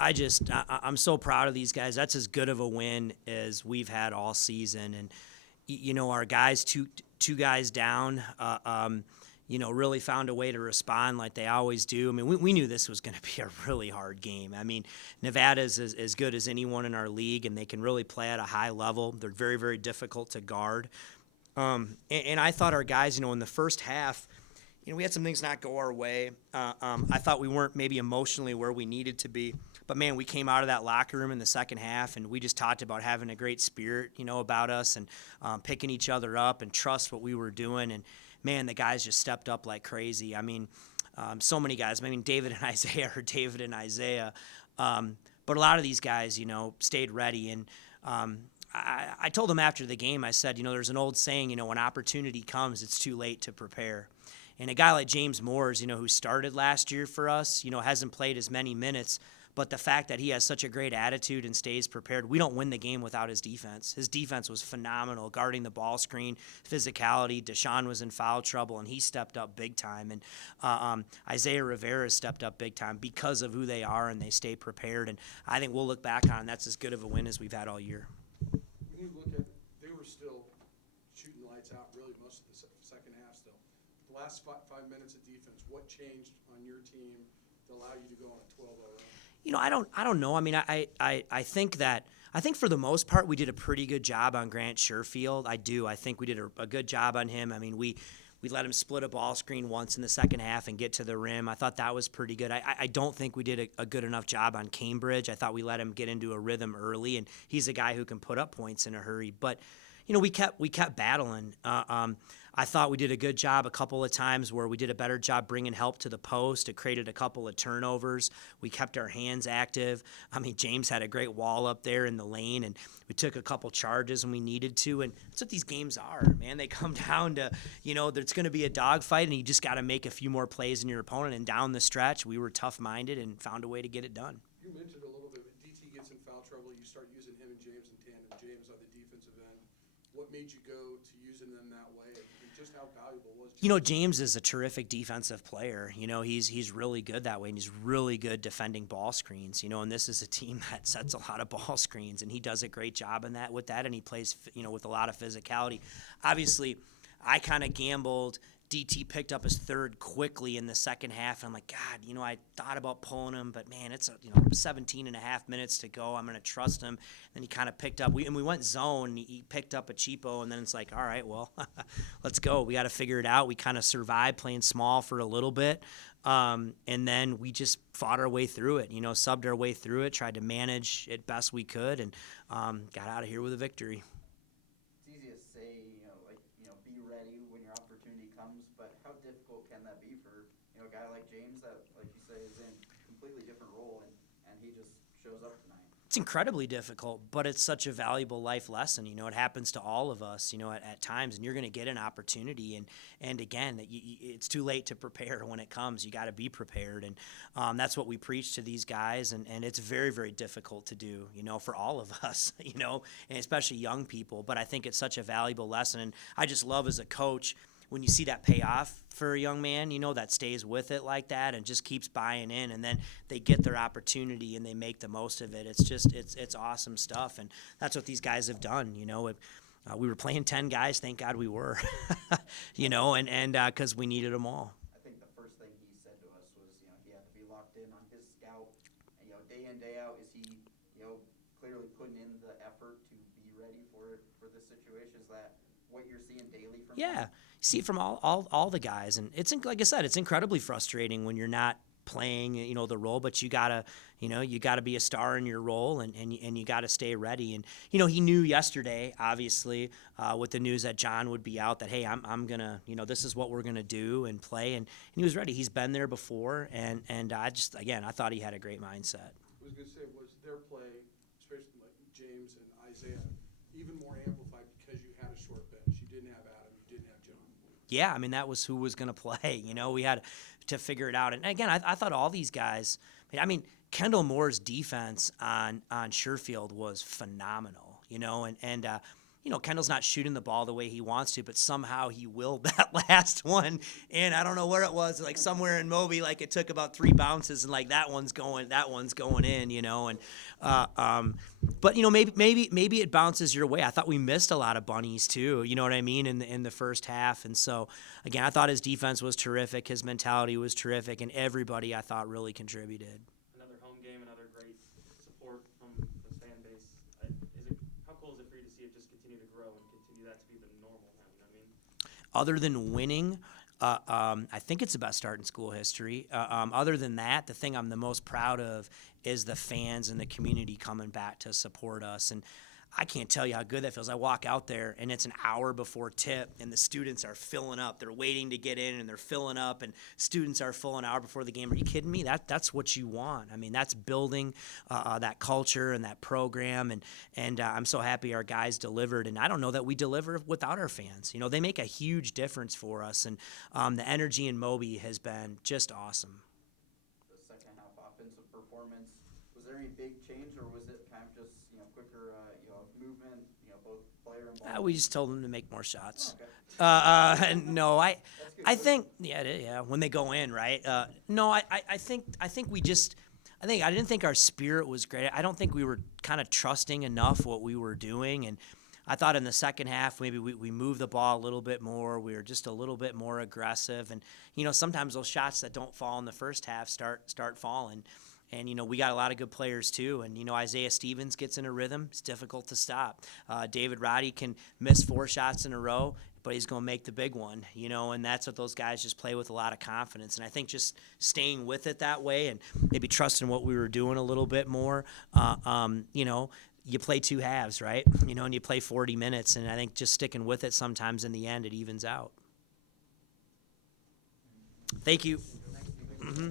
I'm so proud of these guys. That's as good of a win as we've had all season. And, our guys, two guys down, really found a way to respond like they always do. I mean, we knew this was going to be a really hard game. I mean, Nevada's as good as anyone in our league, and they can really play at a high level. They're very, very difficult to guard. And I thought our guys, in the first half, we had some things not go our way. I thought we weren't maybe emotionally where we needed to be. But, man, we came out of that locker room in the second half, and we just talked about having a great spirit, about us and picking each other up and trust what we were doing. And, man, the guys just stepped up like crazy. I mean, so many guys. I mean, David and Isaiah. But a lot of these guys, stayed ready. And I told them after the game, I said, there's an old saying, when opportunity comes, it's too late to prepare. And a guy like James Moores, who started last year for us, hasn't played as many minutes. But the fact that he has such a great attitude and stays prepared, we don't win the game without his defense. His defense was phenomenal, guarding the ball screen, physicality. Deshaun was in foul trouble, and he stepped up big time. And Isaiah Rivera stepped up big time because of who they are, and they stay prepared. And I think we'll look back on that's as good of a win as we've had all year. When you look at, they were still shooting lights out really most of the second half still. The last 5 minutes of defense, what changed on your team to allow you to go on a 12-0 run? I don't know. I mean, I think for the most part we did a pretty good job on Grant Sherfield. I do. I think we did a good job on him. I mean, we let him split a ball screen once in the second half and get to the rim. I thought that was pretty good. I don't think we did a good enough job on Cambridge. I thought we let him get into a rhythm early, and he's a guy who can put up points in a hurry. But we kept battling. I thought we did a good job a couple of times where we did a better job bringing help to the post. It created a couple of turnovers. We kept our hands active. I mean, James had a great wall up there in the lane, and we took a couple charges when we needed to. And that's what these games are, man. They come down to, there's going to be a dogfight, and you just got to make a few more plays in your opponent. And down the stretch, we were tough-minded and found a way to get it done. You mentioned a little bit, DT gets in foul trouble. You start using him and James in tandem. James on the defensive end. What made you go to using them that way? Just how valuable was James? James is a terrific defensive player. He's really good that way, and he's really good defending ball screens. And this is a team that sets a lot of ball screens, and he does a great job in that with that, and he plays, with a lot of physicality. Obviously, I kind of gambled. DT picked up his third quickly in the second half. And I'm like, God, I thought about pulling him, but man, it's 17 and a half minutes to go. I'm going to trust him. Then he kind of picked up. We went zone. He picked up a cheapo, and then it's like, all right, well, let's go. We got to figure it out. We kind of survived playing small for a little bit, and then we just fought our way through it. Subbed our way through it, tried to manage it best we could, and got out of here with a victory. Be ready when your opportunity comes, but how difficult can that be for a guy like James that, like you say, is in a completely different role and he just shows up tonight? It's incredibly difficult, but it's such a valuable life lesson. It happens to all of us, at times, and you're going to get an opportunity. And again, it's too late to prepare when it comes. You got to be prepared. And that's what we preach to these guys. And it's very, very difficult to do, for all of us, and especially young people. But I think it's such a valuable lesson. And I just love as a coach when you see that pay off for a young man, that stays with it like that and just keeps buying in, and then they get their opportunity and they make the most of it. It's just, it's awesome stuff. And that's what these guys have done. We were playing 10 guys. Thank God we were, and because we needed them all. I think the first thing he said to us was, he had to be locked in on his scout. And, day in, day out, is he, clearly putting in the effort to be ready for this situation? Is that what you're seeing daily from him? See it from all the guys, and it's, like I said, it's incredibly frustrating when you're not playing the role, but you gotta be a star in your role, and you gotta stay ready. And he knew yesterday, obviously, with the news that John would be out, that hey, I'm gonna, this is what we're gonna do and play, and he was ready. He's been there before, and I thought he had a great mindset. I was gonna say, was their play, especially like James and Isaiah, even more amplified because you had a short bench? You didn't have Adam, you didn't have John. Yeah, I mean, that was who was going to play. We had to figure it out. And again, I thought all these guys, Kendall Moore's defense on Sherfield was phenomenal, and Kendall's not shooting the ball the way he wants to, but somehow he willed that last one. And I don't know where it was, like somewhere in Moby, like it took about 3 bounces and like that one's going in, and, but maybe it bounces your way. I thought we missed a lot of bunnies too, you know what I mean, in the first half. And so again, I thought his defense was terrific. His mentality was terrific, and everybody I thought really contributed. Another home game, another great support from the fan base. How cool is it for you to see it just continue to grow and continue that to be the normal now? You know what I mean? Other than winning, I think it's the best start in school history. Other than that, the thing I'm the most proud of is the fans and the community coming back to support us. And I can't tell you how good that feels. I walk out there, and it's an hour before tip, and the students are filling up. They're waiting to get in, and they're filling up, and students are full an hour before the game. Are you kidding me? That's what you want. I mean, that's building that culture and that program, and I'm so happy our guys delivered. And I don't know that we deliver without our fans. They make a huge difference for us, and the energy in Moby has been just awesome. The second half offensive performance, was there any big change, or was it kind of just quicker movement, both player and ball? We just told them to make more shots. Oh, okay. No, I think when they go in, right? No, I think we just. I didn't think our spirit was great. I don't think we were kind of trusting enough what we were doing, and I thought in the second half maybe we moved the ball a little bit more. We were just a little bit more aggressive, and sometimes those shots that don't fall in the first half start falling. And, we got a lot of good players, too. And, Isaiah Stevens gets in a rhythm. It's difficult to stop. David Roddy can miss 4 shots in a row, but he's going to make the big one, and that's what those guys just play with a lot of confidence. And I think just staying with it that way and maybe trusting what we were doing a little bit more, you play 2 halves, right? And you play 40 minutes. And I think just sticking with it sometimes in the end, it evens out. Thank you. Mm-hmm.